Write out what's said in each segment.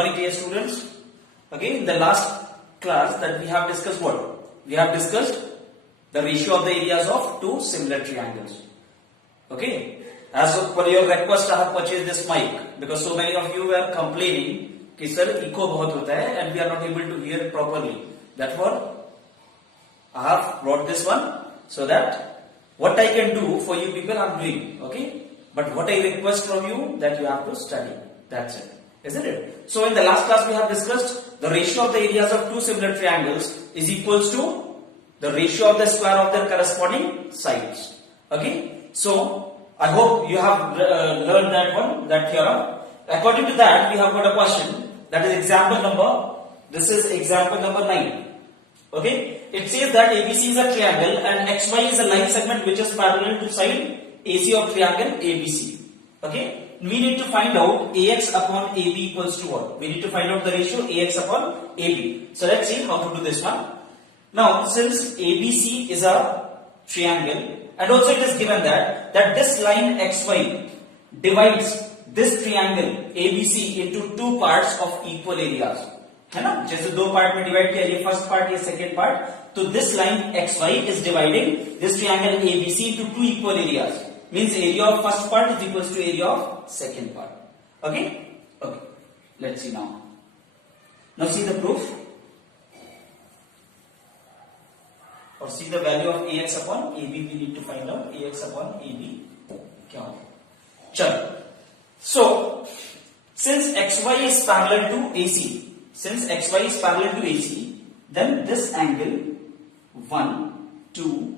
Everybody clear, students? Okay, in the last class that we have discussed what? We have discussed the ratio of the areas of two similar triangles. Okay, as per your request, I have purchased this mic because so many of you were complaining कि sir echo बहुत होता है and we are not able to hear it properly. Therefore, I have brought this one so that what I can do for you people I am doing. Okay, but what I request from you that you have to study. That's it, isn't it? So in the last class we have discussed the ratio of the areas of two similar triangles is equals to the ratio of the square of their corresponding sides. Okay. So, I hope you have learned that one, that theorem. According to that, we have got a question, that is example number, this is example number 9. Okay, it says that ABC is a triangle and XY is a line segment which is parallel to side AC of triangle ABC. Okay, we need to find out AX upon AB equals to what? We need to find out the ratio AX upon AB. So, let's see how to do this one. Now, since ABC is a triangle, and also it is given that this line XY divides this triangle ABC into two parts of equal areas, है ना? जैसे दो part में divide किया, ये first part, ये second part, तो this line XY is dividing this triangle ABC into two equal areas. Means area of first part is equals to area of second part. Okay? Okay. Let's see now. Now see the proof. और see the value of AX upon AB we need to find out AX upon AB क्या होगा. चलो, so since XY is parallel to AC, then this angle 1, 2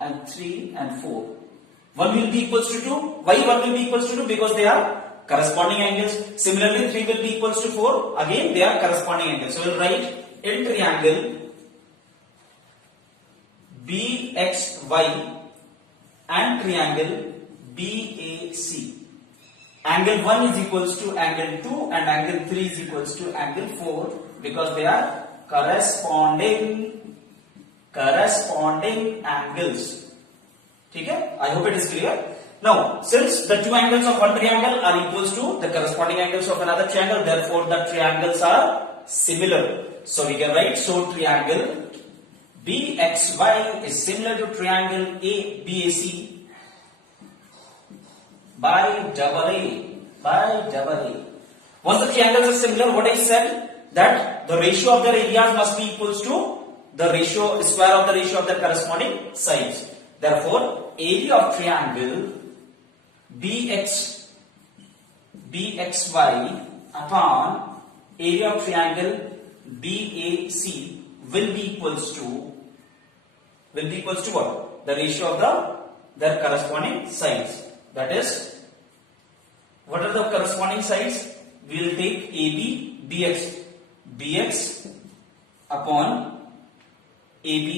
and 3 and 4, 1 will be equals to 2. Why 1 will be equals to 2? Because they are corresponding angles. Similarly 3 will be equals to 4, again they are corresponding angles. So we'll write in triangle BXY and triangle BAC. Angle 1 is equals to angle 2 and angle 3 is equals to angle 4 because they are corresponding angles. Okay? I hope it is clear. Now, since the two angles of one triangle are equals to the corresponding angles of another triangle, therefore the triangles are similar. So we can write, so triangle BXY is similar to triangle BAC by double A. Once the triangles are similar, what I said, that the ratio of their areas must be equals to the ratio, square of the ratio of their corresponding sides. Therefore, area of triangle BXY upon area of triangle BAC will be equals to what? The ratio of their corresponding sides. That is, what are the corresponding sides? We will take AB, BX upon AB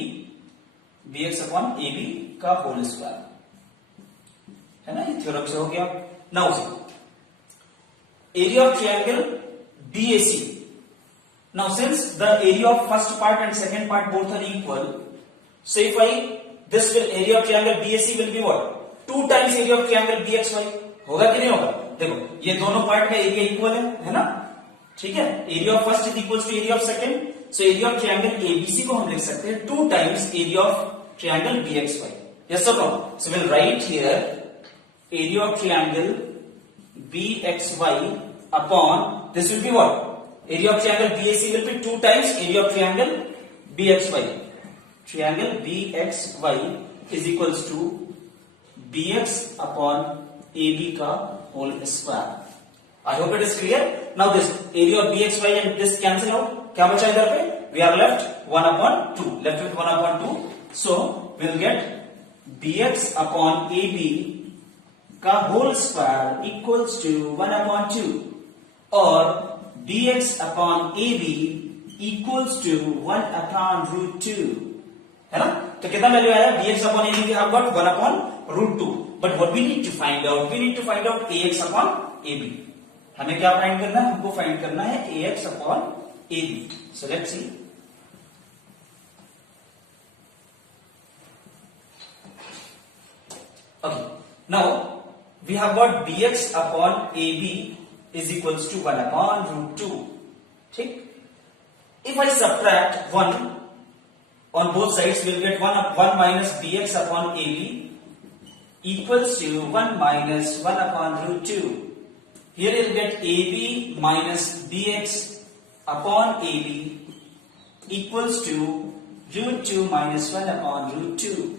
का whole square. है ना? ये theorem से हो गया. Now see, area of triangle BAC. Now since the area of first part and second part both are equal, so if this area of triangle BAC will be what? 2 times area of triangle BXY. होगा कि नहीं होगा? देखो, ये दोनों part का area equal है ना? ठीक है? Area of first is equals to area of second. So area of triangle ABC को हम लिख सकते हैं 2 times area of triangle BXY. Yes और no? So will write here area of triangle BXY upon this will be what? Area of triangle BAC will be 2 times area of triangle BXY. Triangle BXY is equals to BX upon AB का whole square. I hope it is clear. Now this area of BXY and this cancel out. क्या बचा इधर पे? We are left 1 upon 2. Left with 1 upon 2. So we will get BX upon AB का whole square equals to 1 upon 2 or BX upon AB equals to 1 upon root 2. है ना? तो कितना value आया? BX upon AB we have got 1 upon root 2. But what we need to find out? We need to find out AX upon AB. हमें क्या find करना है? हमको फाइंड करना है AX upon AB. So let's see. Okay. Now we have got BX upon AB is equals to 1 upon root 2. ठीक? If I subtract 1 on both sides, we'll get 1 minus bx upon ab equals to 1 minus 1 upon root 2. Here you'll get ab minus bx upon ab equals to root 2 minus 1 upon root 2.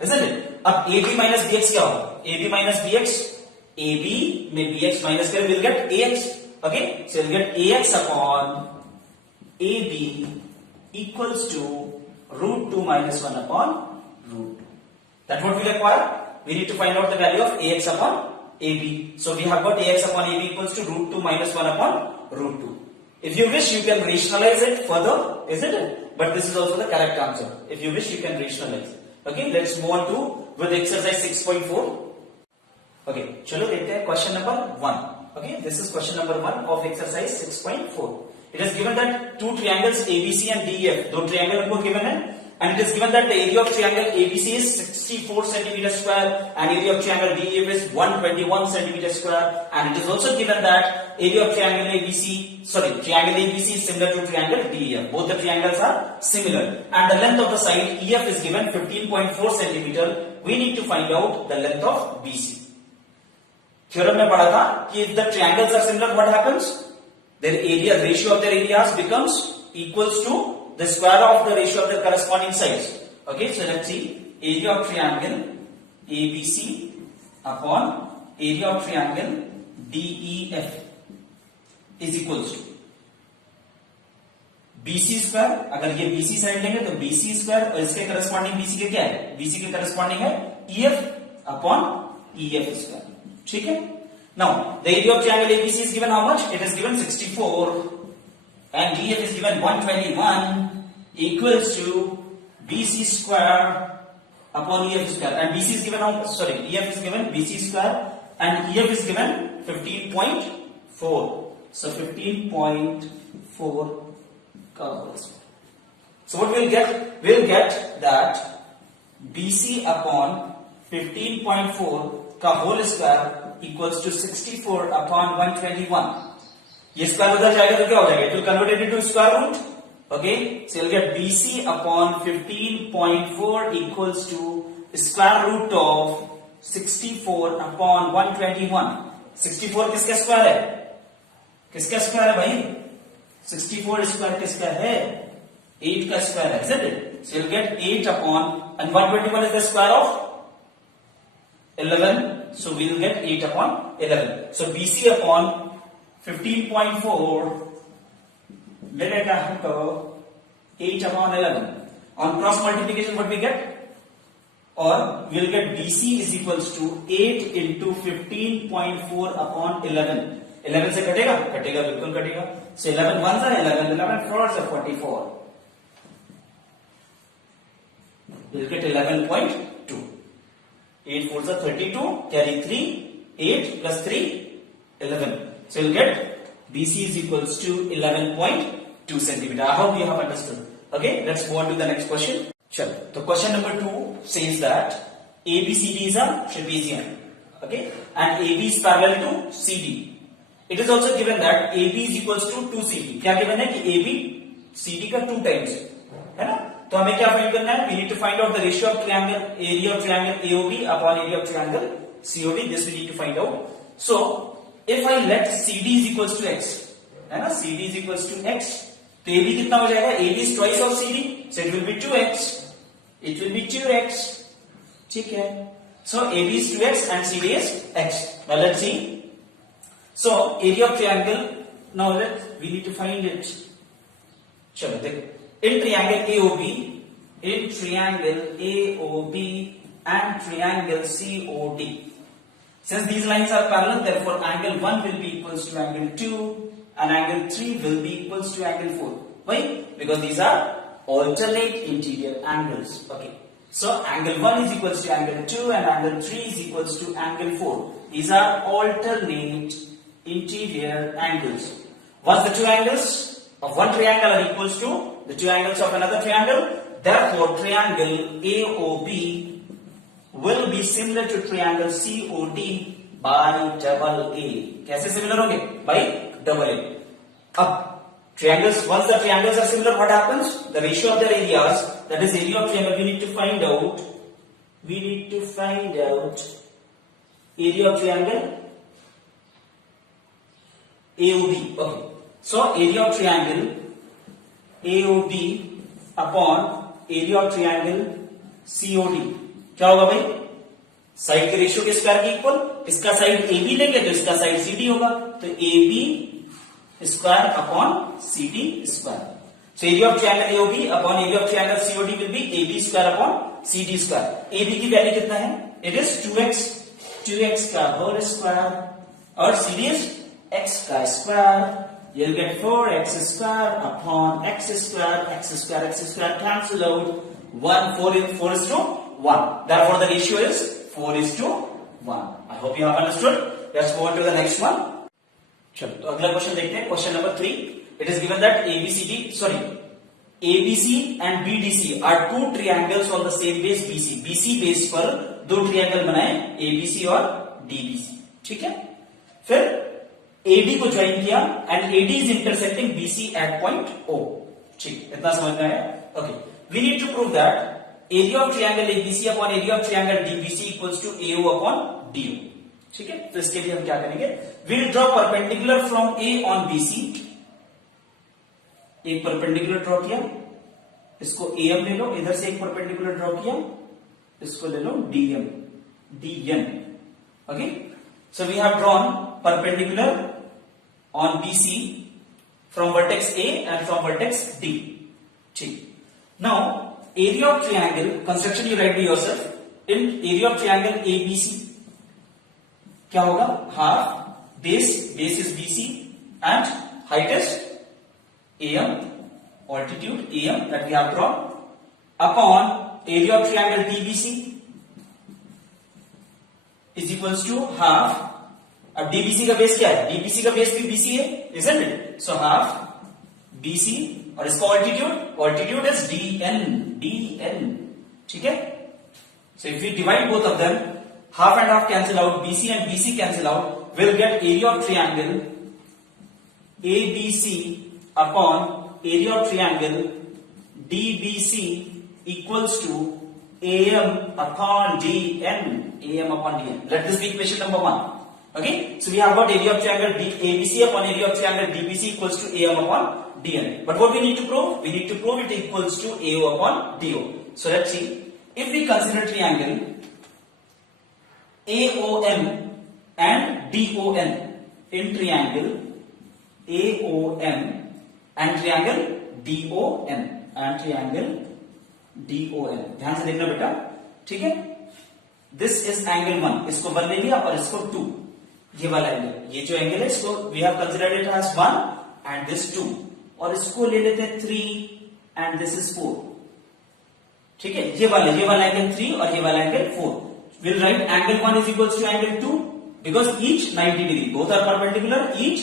Isn't it? अब ab minus bx क्या होगा? ab minus bx, ab में bx minus करें, we'll get ax. Okay, so we'll get ax upon ab equals to root 2 minus 1 upon root 2. That's what we require. We need to find out the value of ax upon ab. So we have got ax upon ab equals to root 2 minus 1 upon root 2. If you wish, you can rationalize it further, isn't it? But this is also the correct answer. If you wish, you can rationalize it. Okay, let's move on to with exercise 6.4. Okay, चलो देखते हैं question number 1. Okay, this is question number 1 of exercise 6.4. It is given that two triangles ABC and DEF, दो triangle हमको given है, and it is given that the area of triangle ABC is 64 centimeter square and area of triangle DEF is 121 centimeter square, and it is also given that area of triangle ABC is similar to triangle DEF. Both the triangles are similar, and the length of the side EF is given 15.4 centimeter. We need to find out the length of BC. Theorem में पढ़ा था कि if the triangles are similar, what happens? Their area, ratio of their areas becomes equals to the square of the ratio of their corresponding sides. Okay, so let's see, area of triangle ABC upon area of triangle DEF is equals to BC square. अगर ये BC side लेंगे तो BC square, और इसके corresponding BC के क्या है? BC के करस्पॉन्डिंग है EF अपॉन EF स्क्वायर. ठीक है. Now the area of triangle ABC is given how much? It is given 64 and DF is given 121 equals to BC square upon EF square, and BC is given how much? Sorry, EF is given BC square and EF is given 15.4. So 15.4 covers. So what we'll get? We'll get that BC upon 15.4 का whole square equals to 64 upon 121. ये square उधर जाएगा तो क्या हो जाएगा? It will convert it into square root. Okay, so you'll get BC upon 15.4 equals to square root of 64 upon 121. 64 किसका square है? किसका स्क्वायर है भाई? 64 स्क्वायर किसका है? 8 का स्क्वायर है, isn't it? So you'll get 8 upon, and 121 is the square of 11. So we will get 8 upon 11. So BC upon 15.4 मिलेगा हमको 8 upon 11. On cross multiplication what we get? Or we will get BC is equals to 8 into 15.4 upon 11. 11 से कटेगा? कटेगा, बिल्कुल कटेगा. So 11 ones are 11, 11 fours are 44. We will get 11.2. 8 fours are 32, carry 3, 8 plus 3, 11. So you'll get BC is equals to 11.2 centimeter. I hope you have understood. Okay, let's move on to the next question. Sure. So question number 2 says that ABCD is a trapezium. Okay, and AB is parallel to CD. It is also given that AB is equals to 2CD. क्या given है कि AB CD का 2 times है ना? तो हमें क्या find करना है? We need to find out the ratio of triangle, area of triangle AOB upon area of triangle COD. This we need to find out. So if I let CD is equals to x, है ना? CD is equals to x, तो AB कितना हो जाएगा? AB is twice of CD, so it will be 2x. It will be 2x. ठीक है? So AB is 2x and CD is x. Now let's see. So area of triangle. Now we need to find it. चलो देखो. In triangle AOB and triangle COD. Since these lines are parallel, therefore angle 1 will be equals to angle 2 and angle 3 will be equals to angle 4. Why? Because these are alternate interior angles. Okay. So angle 1 is equals to angle 2 and angle 3 is equals to angle 4. These are alternate interior angles. Once the two angles of one triangle are equals to the two angles of another triangle, therefore triangle AOB will be similar to triangle COD by double A. कैसे similar होंगे? By double A. अब triangles, once the triangles are similar, what happens? The ratio of their areas, that is area of triangle, we need to find out area of triangle AOB. Okay, so area of triangle AOB upon area of triangle COD क्या होगा भाई? Side के ratio के square के equal. इसका side AB लेंगे तो इसका साइड CD होगा, तो AB square upon CD square. So area of triangle AOB upon area of triangle COD will be AB square upon CD square. AB की वैल्यू कितना है? It is 2x का whole square और CD is x का square. You'll get 4x square upon x square cancel out. 4 is to 1. Therefore the ratio is 4 is to 1. I hope you have understood. Let's move on to the next one. चलो तो अगला question देखते हैं। Question number 3, it is given that ABC and BDC are two triangles on the same base BC। BC base पर दो triangle बनाए ABC और DBC, ठीक है। फिर AD को ज्वाइन किया and AD is intersecting BC at point O, ठीक, इतना समझ में आया? Okay, we need to prove that area of triangle ABC upon area of triangle DBC equals to AO upon DO, ठीक है। तो इसके लिए हम क्या करेंगे? Will draw perpendicular from A on BC। एक परपेंडिकुलर ड्रॉ किया, इसको AM ले लो, इधर से एक परपेंडिकुलर ड्रॉ किया, इसको ले लो DN। Okay, so we have drawn perpendicular on BC from vertex A and from vertex D, ठीक। Now area of triangle construction you write by yourself. In area of triangle ABC क्या होगा? Half base is BC and height is AM, altitude AM that we have drawn upon area of triangle DBC is equals to half। अब DBC का base क्या है? DBC का base भी BC है, isn't it? So half BC और इसका altitude is DN, ठीक है। So if we divide both of them, half and half cancel out, BC and BC cancel out, we'll get area of triangle ABC upon area of triangle DBC equals to AM upon DN. Let this be equation number 1. Okay, so we have got area of triangle ABC upon area of triangle DBC equals to AM upon DN. But what we need to prove? We need to prove it equals to AO upon DO. So let's see. If we consider triangle AOM and DON, in triangle AOM and triangle DON ध्यान से देखना बेटा, ठीक है। This is angle 1, इसको 1 ले लिया और इसको 2, ये वाला एंगल, ये जो एंगल है इसको we have considered it as 1 and this 2, और इसको ले लेते हैं 3 एंड दिस इज 4, ठीक है। ये वाला एंगल 3 और ये वाला angle 4। We'll write angle 1 is equals to angle 2 because each 90 degree. Both are perpendicular, each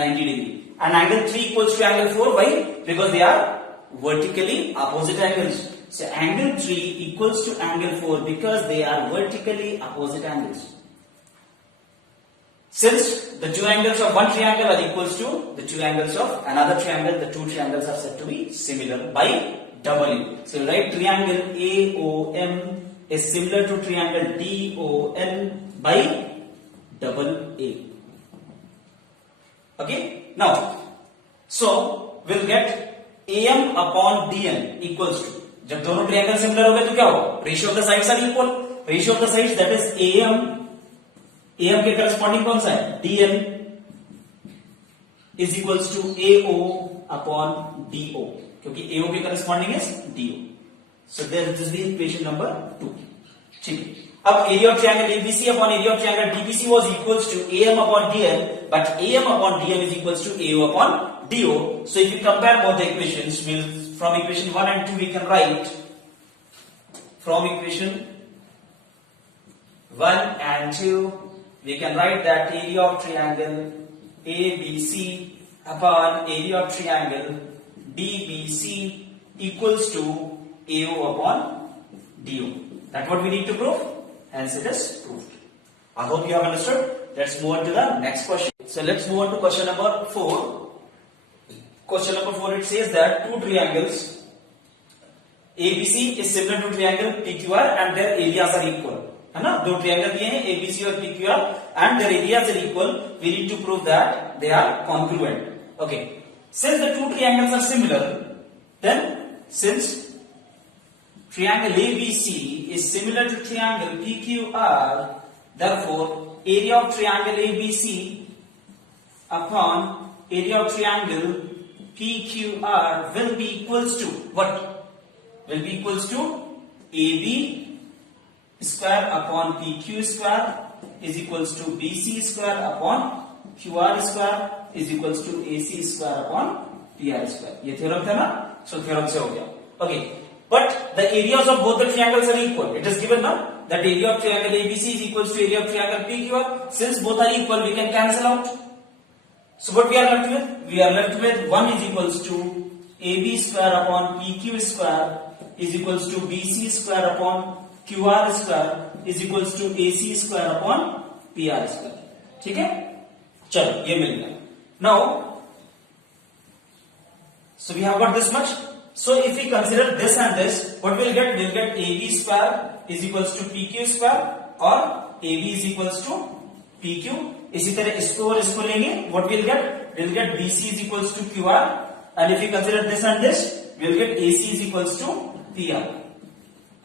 90 degree. And angle 3 equals to angle 4. Why? Because they are vertically opposite angles. So angle 3 equals to angle 4 because they are vertically opposite angles. Since the two angles of one triangle are equals to the two angles of another triangle, the two triangles are said to be similar by doubling. So write triangle AOM is similar to triangle DON by double A. Okay, now so we'll get AM upon DN equals to, जब दोनों triangle similar हो गए तो क्या होगा? Ratio of the sides are equal. Ratio of the sides that is AM के corresponding कौन सा है? DN is equals to AO upon DO, क्योंकि AO के corresponding is DO. So there is the equation number 2. ठीक है। अब area of triangle ABC upon area of triangle DBC was equals to AM upon DN, but AM upon DN is equals to AO upon DO. So if you compare both the equations, from equation 1 and 2 we can write, from equation 1 and 2 we can write that area of triangle ABC upon area of triangle DBC equals to AO upon DO. That's what we need to prove. Hence it is proved. I hope you have understood. Let's move on to the next question. So let's move on to question number 4. Question number 4, it says that two triangles ABC is similar to triangle PQR and their areas are equal. है ना, दो triangle दिए हैं ABC और PQR and their areas are equal. We need to prove that they are congruent. Okay. Since the two triangles are similar, then since triangle ABC is similar to triangle PQR, therefore area of triangle ABC upon area of triangle PQR will be equals to what? Will be equals to AB square upon PQ square is equals to BC square upon QR square is equals to AC square upon PR square. ये theorem था ना? So theorem से हो गया. Okay. But the areas of both the triangles are equal. It is given now that area of triangle ABC is equals to area of triangle PQR. Since both are equal, we can cancel out. So what we are left with? We are left with 1 is equals to AB square upon PQ square is equals to BC square upon QR square is equals to AC square upon PR square. ठीक है? चलो ये मिल गया. Now, so we have got this much. So if we consider this and this, what we'll get? We'll get AB square is equals to PQ square or AB is equals to PQ. इसी तरह इसको और इसको लेंगे, what we'll get? We'll get BC is equals to QR, and if we consider this and this, we'll get AC is equals to PR.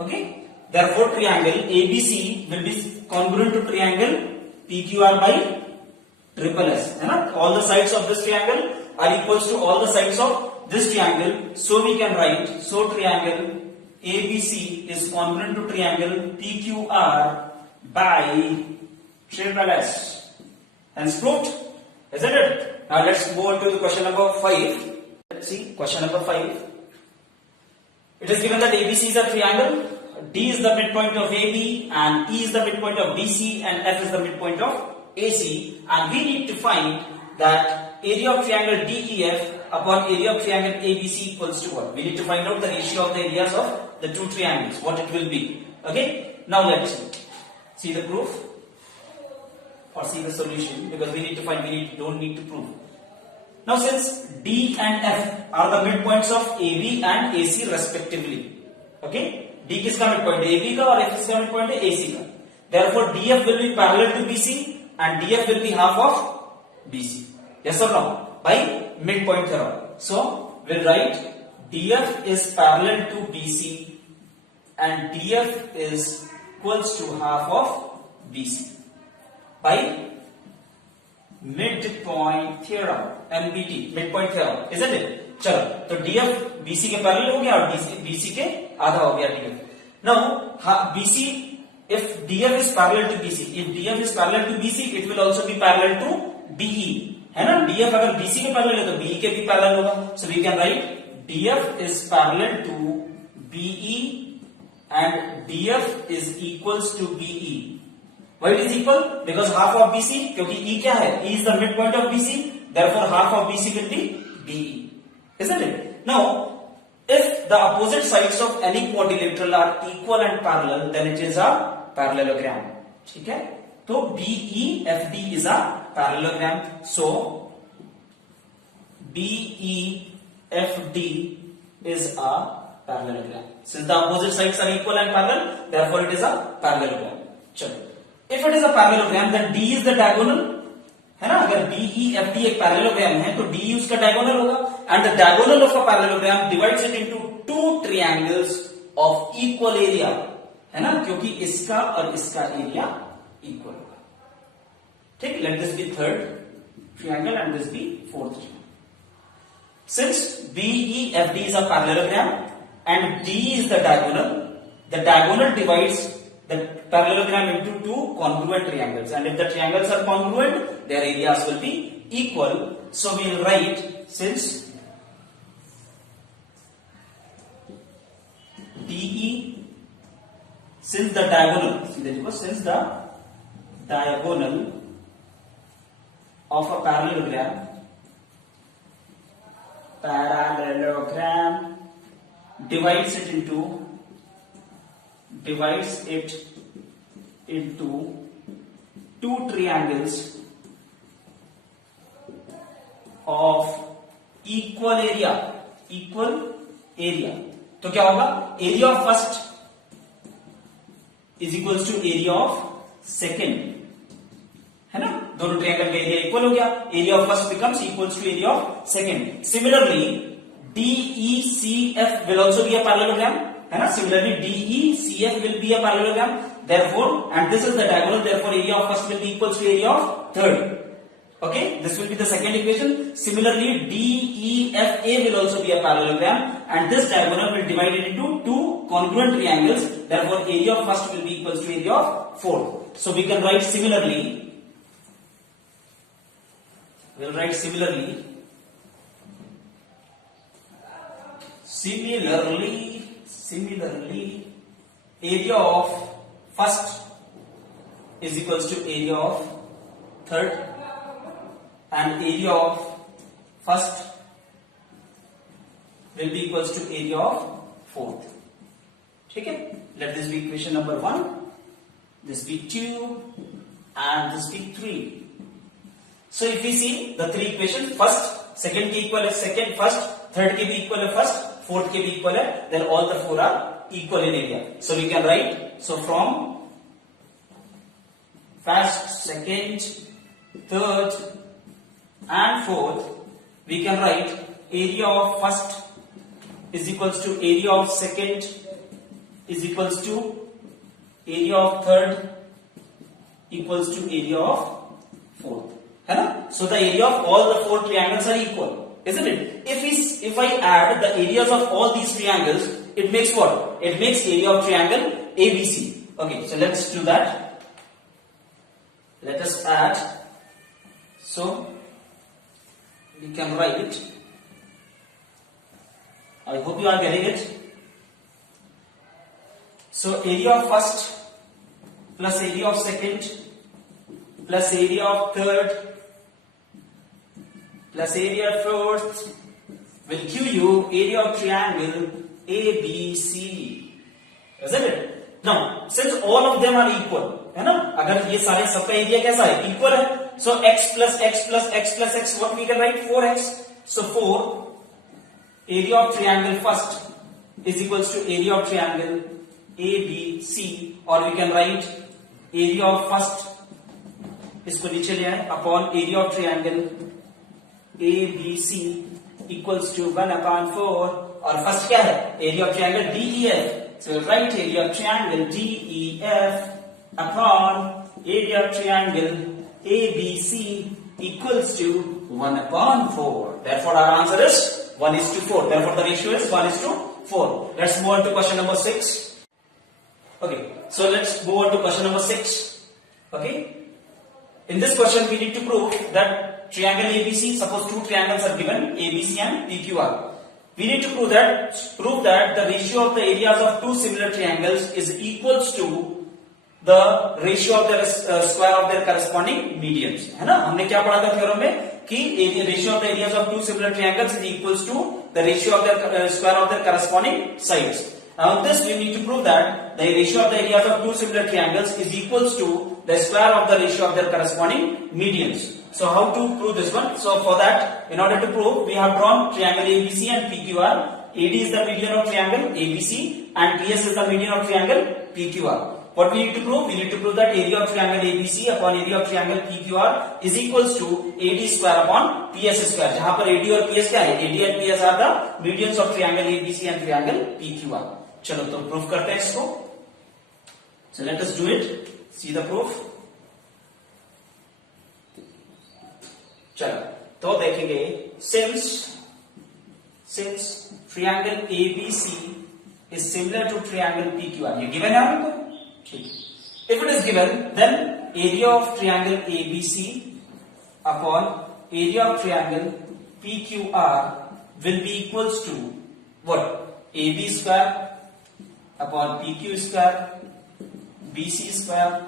Okay? Therefore, triangle ABC will be congruent to triangle PQR by triple S. है ना? All the sides of this triangle are equals to all the sides of this triangle. So we can write, so triangle ABC is congruent to triangle PQR by triple S. Hence proved, isn't it? Now let's move on to the question number 5. Let's see, question number 5. It is given that ABC is a triangle, D is the midpoint of AB, and E is the midpoint of BC, and F is the midpoint of AC, and we need to find that area of triangle DEF upon area of triangle ABC equals to what? We need to find out the ratio of the areas of the two triangles, what it will be. Okay? Now let's see the proof or see the solution, because we need to find, don't need to prove. Now since D and F are the midpoints of AB and AC respectively, okay? D किसका midpoint है? AB का, और F किसका midpoint है? AC का. Therefore DF will be parallel to BC and DF will be half of BC. Yes or no? By midpoint theorem. So we'll write DF is parallel to BC and DF is equals to half of BC by midpoint theorem, MPT, midpoint theorem, isn't it? चलो, तो DF BC के parallel हो गया और BC के आधा हो गया DF. Now BC, if DF is parallel to BC, if DF is parallel to BC, it will also be parallel to BE. है ना? DF अगर BC के पैरेलल है तो BE के भी पैरेलल होगा. So we can write DF is parallel to BE and DF is equals to BE. Why it is equal? Because half of BC, क्योंकि E क्या है? E is the midpoint of BC, therefore half of BC will be BE. Isn't it? Now, if the opposite sides of any quadrilateral are equal and parallel, then it is a parallelogram. ठीक है? तो BEFD is a parallelogram. So BEFD is a parallelogram. Since the opposite sides are equal and parallel, therefore it is a parallelogram. चलो. If it is a parallelogram, then D is the diagonal. है ना? अगर BEFD एक parallelogram है तो DE उसका diagonal होगा, and the diagonal of a parallelogram divides it into two triangles of equal area, है ना? क्योंकि इसका और इसका एरिया इक्वल होगा. ठीक, let this be third triangle and this be fourth triangle. Since BEFD is a parallelogram and D is the diagonal divides the parallelogram into two congruent triangles, and if the triangles are congruent, their areas will be equal. So we will write, since DE, since the diagonal of a parallelogram divides it into two triangles of equal area, तो क्या होगा, area of first is equals to area of second, है ना, दोनों ट्रायंगल का area equal हो गया, area of first becomes equals to area of second. Similarly DECF will also be a parallelogram, है ना, similarly DECF will be a parallelogram, therefore, and this is the diagonal, therefore area of first will be equals to area of third. Okay, this will be the second equation. Similarly DEFA will also be a parallelogram, and this diagonal will divide it into two congruent triangles, therefore area of first will be equals to area of fourth. So we can write similarly, we'll write similarly area of first is equals to area of third, and area of first will be equals to area of fourth. ठीक है, let this be equation number 1, this be 2, and this be 3. So if we see the three equations, first second के equal है second, first third के भी equal है first, fourth के भी equal है, then all the four are equal in area. So we can write, so from first, second, third and fourth, we can write area of first is equals to area of second is equals to area of third equals to area of fourth, है ना. So the area of all the four triangles are equal, isn't it? If I add the areas of all these triangles, it makes what? It makes area of triangle ABC. Okay, so let's do that. Let us add. So we can write, I hope you are getting it. So area of first plus area of second plus area of third plus area of fourth will give you area of triangle ABC, isn't it? Now, since all of them are equal, है ना, अगर ये सारे सबका area कैसा है, equal है, so x plus x plus x plus x, what we can write, 4x. So 4 area of triangle first is equals to area of triangle ABC, or we can write area of first, इसको नीचे ले आए, upon area of triangle ABC equals to 1/4, और first क्या है, area of triangle DEF. So write area of triangle DEF upon area of triangle ABC equals to 1/4. Therefore our answer is 1:4. Therefore the ratio is 1:4. Let's move on to question number 6. Okay, so let's move on to question number 6. Okay, in this question we need to prove that triangle ABC, suppose two triangles are given, ABC and PQR. We need to prove that the ratio of the areas of two similar triangles is equals to the ratio of the square of their corresponding medians, है ना. हमने क्या पढ़ा था theorem में कि ratio of the areas of two similar triangles is equals to the ratio of their square of their corresponding sides. Now this we need to prove that the ratio of the areas of two similar triangles is equals to the square of the ratio of their corresponding medians. So how to prove this one? So for that, in order to prove, we have drawn triangle ABC and PQR. AD is the median of triangle ABC and PS is the median of triangle PQR. What we need to prove? We need to prove that area of triangle ABC upon area of triangle PQR is equals to AD square upon PS square. जहाँ पर AD और PS क्या है? AD and PS are the medians of triangle ABC and triangle PQR. चलो तो proof करते हैं इसको. So let us do it. See the proof. चलो तो देखेंगे, since triangle ABC is similar to triangle PQR, ये given है हमको, ठीक. If it is given, then area of triangle ABC upon area of triangle PQR will be equals to what? AB square upon PQ square, BC square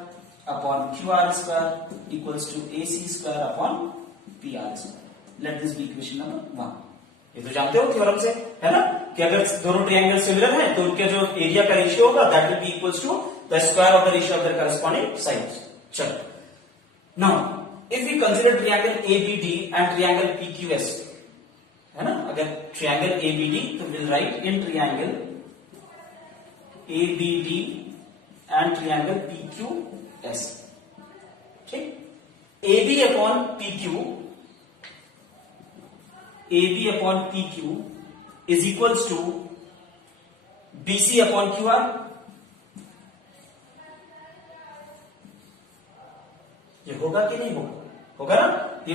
upon QR square equals to AC square upon PR square. Let this be equation number 1. ये तो जानते हो theorem से, है ना, कि अगर दोनों ट्रायंगल सिमिलर हैं तो उनके जो एरिया का रेशियो होगा that will be equals to the square of the ratio of their corresponding sides. चलो Now if we consider triangle ABD and triangle PQS, है ना, अगर triangle ABD तो we'll write in triangle ABD and triangle PQS. ठीक, AB upon PQ, AB upon PQ is equals to BC upon QR. ये होगा कि नहीं होगा? होगा ना?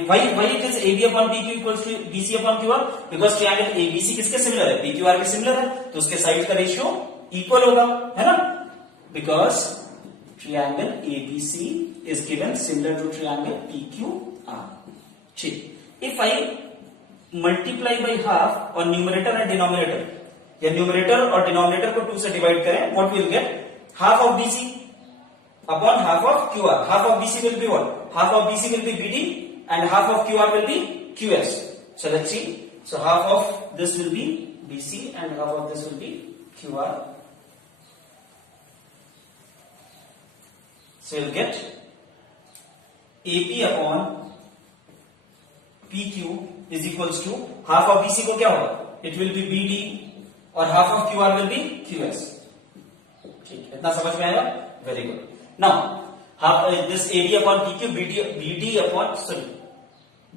Why it is AB upon PQ equals to BC upon QR? Because triangle ABC किसके similar है? PQR के सिमिलर है, तो उसके साइड का रेशियो इक्वल होगा, है ना? Because triangle ABC is given similar to triangle PQR. ठीक, if I multiply by half on numerator and denominator, या न्यूमरेटर और डिनोमिनेटर को 2 से डिवाइड करें, what will get? Half of BC upon half of QR. Half of BC will be what? Half of BC will be BD and half of QR will be QS. So let's see. So half of this will be BC and half of this will be QR. So you'll get AP upon PQ is equals to half of BC को क्या होगा? It will be BD और half of QR will be QS. ठीक, इतना समझ में आएगा? Very good. Now, this AD upon PQ, BD upon, sorry,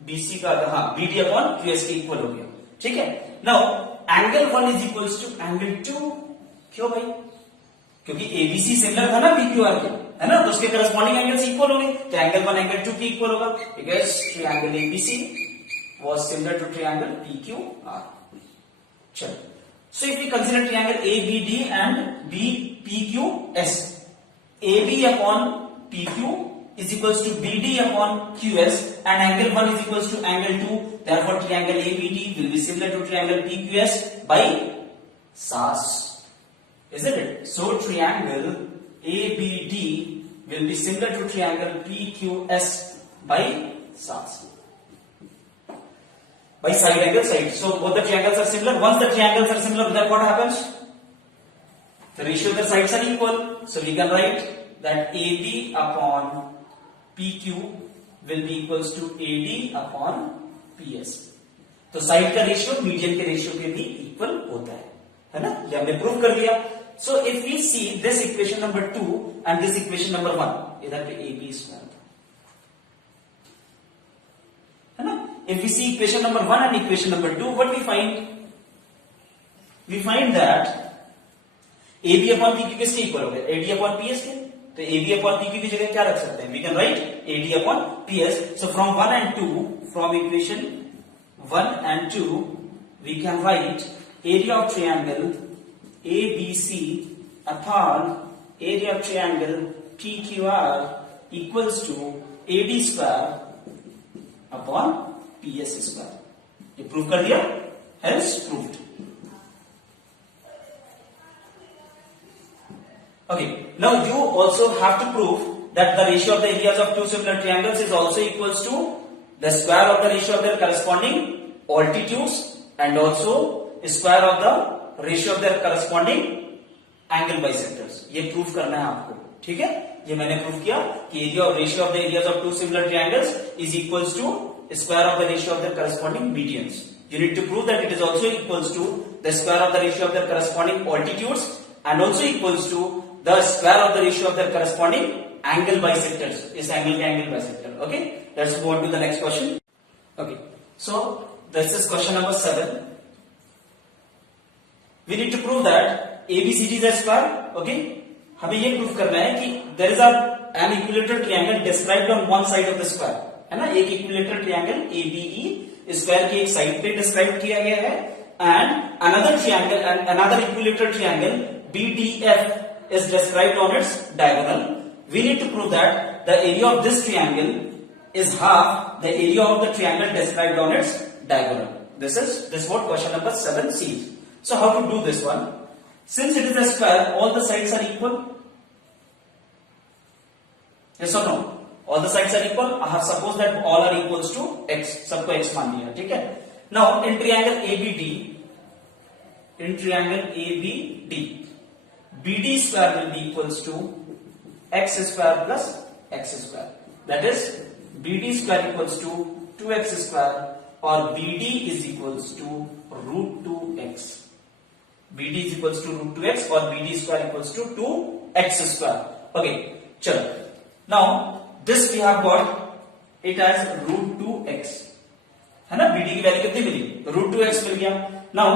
BC का, हाँ, BD upon QS के इक्वल हो गया. ठीक है? Now, angle 1 is equals to angle 2. क्यों भाई? क्योंकि ABC सिमिलर था ना PQR के, है ना? तो उसके करस्पॉन्डिंग एंगल्स इक्वल हो गए, तो एंगल 1 एंगल 2 की इक्वल होगा, because triangle ABC was similar to triangle PQR. चलो. So if we consider triangle ABD and BPQS, AB upon PQ is equals to BD upon QS and angle 1 is equals to angle 2. Therefore, triangle ABD will be similar to triangle PQS by SAS. Isn't it? So, triangle ABD will be similar to triangle PQS by SAS. By side angle side. So, both the triangles are similar. Once the triangles are similar, then what happens? The ratio of the sides are equal. So we can write that AB upon PQ will be equals to AD upon PS. तो side का ratio median के ratio के भी equal होता है ना? ये हमने प्रूव कर दिया. So if we see this equation number 2 and this equation number 1, इधर पे AB स्क्वायर है ना? If we see equation number 1 and equation number 2, what we find? We find that AB upon PQ किसके equal हो गया? AD upon PS के. तो AB upon PQ की जगह क्या रख सकते हैं? We can write AD upon PS. So from 1 and 2, from equation 1 and 2, we can write area of triangle ABC upon area of triangle PQR equals to AD square upon PS square. ये prove कर दिया? Hence proved. Okay, now you also have to prove that the ratio of the areas of two similar triangles is also equals to the square of the ratio of their corresponding altitudes and also square of the ratio of their corresponding angle bisectors. ये proof करना है आपको, ठीक है? ये मैंने proof किया कि area of ratio of the areas of two similar triangles is equals to square of the ratio of their corresponding medians. You need to prove that it is also equals to the square of the ratio of their corresponding altitudes and also equals to the square of the ratio of their corresponding angle bisectors. Is angle bisector. Okay, let's go on to the next question. Okay, so this is question number 7. We need to prove that ABCD is a square. Okay, हमें ये proof करना है कि there is an equilateral triangle described on one side of the square. है ना? एक equilateral triangle ABE square की एक साइड पे डिस्क्राइब किया गया है and another equilateral triangle BDF is described on its diagonal. We need to prove that the area of this triangle is half the area of the triangle described on its diagonal. This is what question number 7 sees. So how to do this one? Since it is a square, all the sides are equal. Yes or no? All the sides are equal. I have supposed that all are equals to x. सबको x मान लिया, ठीक है? Now in triangle ABD, BD square will be equals to x square plus x square. That is BD square equals to 2x square or BD is equals to root 2x. BD is equals to root 2x or BD square equals to 2x square. Okay, chalo. Now this we have got it as root 2x, है ना? BD की value कितनी मिली? root 2x मिल गया. Now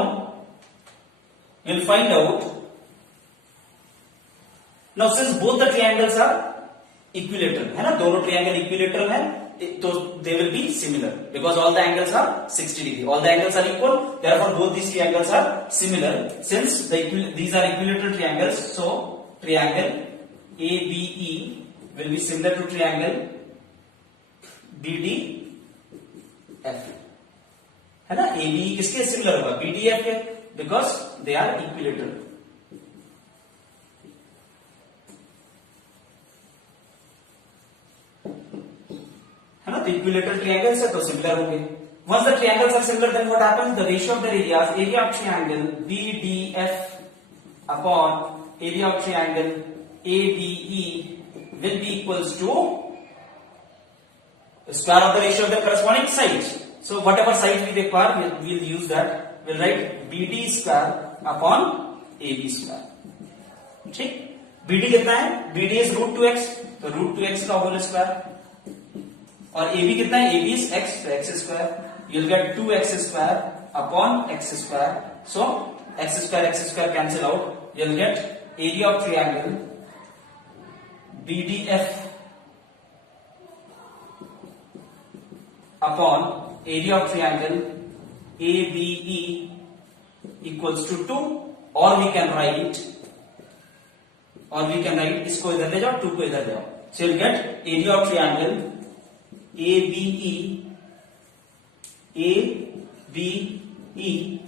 we'll find out. Now since both the triangles are equilateral, है ना? दोनों triangle equilateral है, तो they will be similar because all the angles are 60 degree. All the angles are equal. Therefore, both these triangles are similar. Since these are equilateral triangles, so triangle ABE will be similar to triangle BDF. है ना? ABE किसके similar होगा? BDF के, because they are equilateral. है ना? तो equilateral triangles है तो सिमिलर होंगे. Once the triangles are similar, then what happens? The ratio of the areas, area of triangle BDF upon area of triangle ABE will be equals to square of the ratio of the corresponding sides. So whatever side we require, we'll use that. We'll write BD square upon AB square. ठीक? BD कितना है? BD is root 2x, तो root 2x का whole square. और AB कितना है? AB is x, so x square. You'll get 2x square upon x square. So x square cancel out. You'll get area of triangle BDF upon area of triangle ABE equals to 2, or we can write इसको इधर ले जाओ, 2 को इधर ले जाओ. So you'll get area of triangle ABE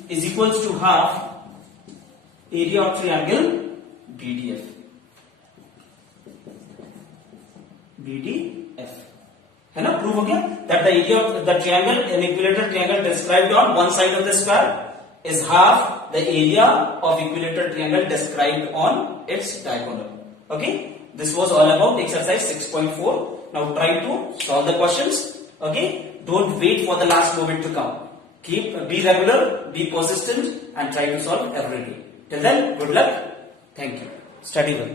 is equals to half area of triangle BDF. है ना? प्रूव हो गया that the area of the triangle, an equilateral triangle described on one side of the square is half the area of equilateral triangle described on its diagonal. Okay, this was all about exercise 6.4. Now try to solve the questions. Okay, don't wait for the last moment to come. Be regular, be persistent, and try to solve every day. Till then, good luck. Thank you. Study well.